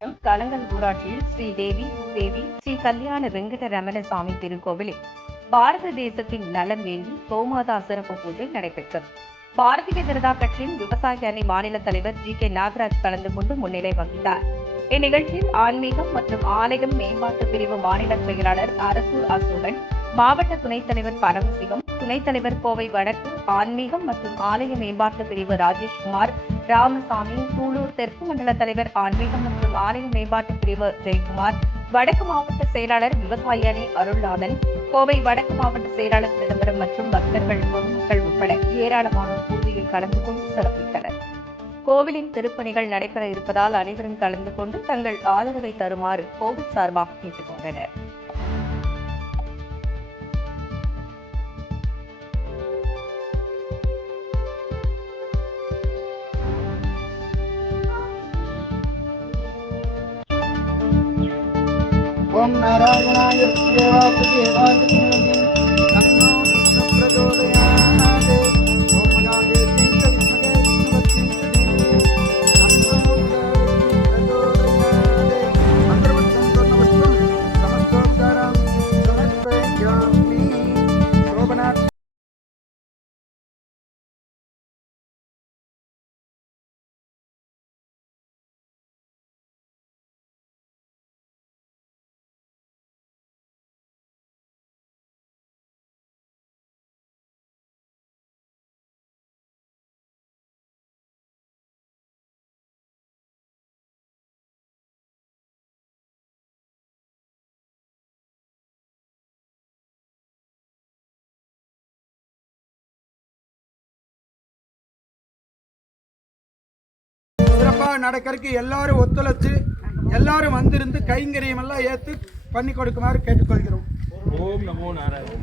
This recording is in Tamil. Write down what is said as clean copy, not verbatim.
கலங்கல் ஊராட்சியில் ஸ்ரீ தேவி ஸ்ரீ கல்யாண வெங்கட ரமண சாமி திருக்கோவிலில் பாரத தேசத்தின் நலன் வேண்டி கோமாதா சிறப்பு பூஜை நடைபெற்றது. பாரதிய ஜனதா கட்சியின் விவசாய அணி மாநில தலைவர் ஜி கே நாகராஜ் கலந்து கொண்டு முன்னிலை வகித்தார். இந்நிகழ்ச்சியில் ஆன்மீகம் மற்றும் ஆலயம் மேம்பாட்டு பிரிவு மாநில செயலாளர் அரசூர் அசோகன், மாவட்ட துணைத் தலைவர் பரமசிவம், துணைத் தலைவர் கோவை வடக்கு ஆன்மீகம் மற்றும் ஆலய மேம்பாட்டு பிரிவு ராஜேஷ்குமார், ராமசாமி, சூலூர் தெற்கு மண்டல தலைவர் ஆன்மீகம் மற்றும் ஆலய மேம்பாட்டு பிரிவு ஜெயக்குமார், வடக்கு மாவட்ட செயலாளர் விவசாய அணி அருள்நாதன், கோவை வடக்கு மாவட்ட செயலாளர் சிதம்பரம் மற்றும் பக்தர்கள் பொதுமக்கள் உட்பட ஏராளமானோர் பூஜையில் கலந்து கொண்டு சிறப்பித்தனர். கோவிலின் திருப்பணிகள் நடைபெற இருப்பதால் அனைவரும் கலந்து கொண்டு தங்கள் ஆதரவை தருமாறு கோவில் சார்பாக கேட்டுக் கொண்டனர். ओम नारायणाय देवाय तन्नो विष्णु प्रचोदयात्। ओम नारायणाय विद्महे तन्नो प्रचोदयात्। मंत्रवत्सं समस्तोपचारं समर्पयामि। शोभनात् சிறப்பாக நடக்கிறதுக்கு எல்லாரும் ஒத்துழைச்சு எல்லாரும் வந்திருந்து கைங்கரியம் எல்லாம் ஏற்று பண்ணி கொடுக்குமாறு கேட்டுக்கொள்கிறோம். ஓம் நமோ நாராயண.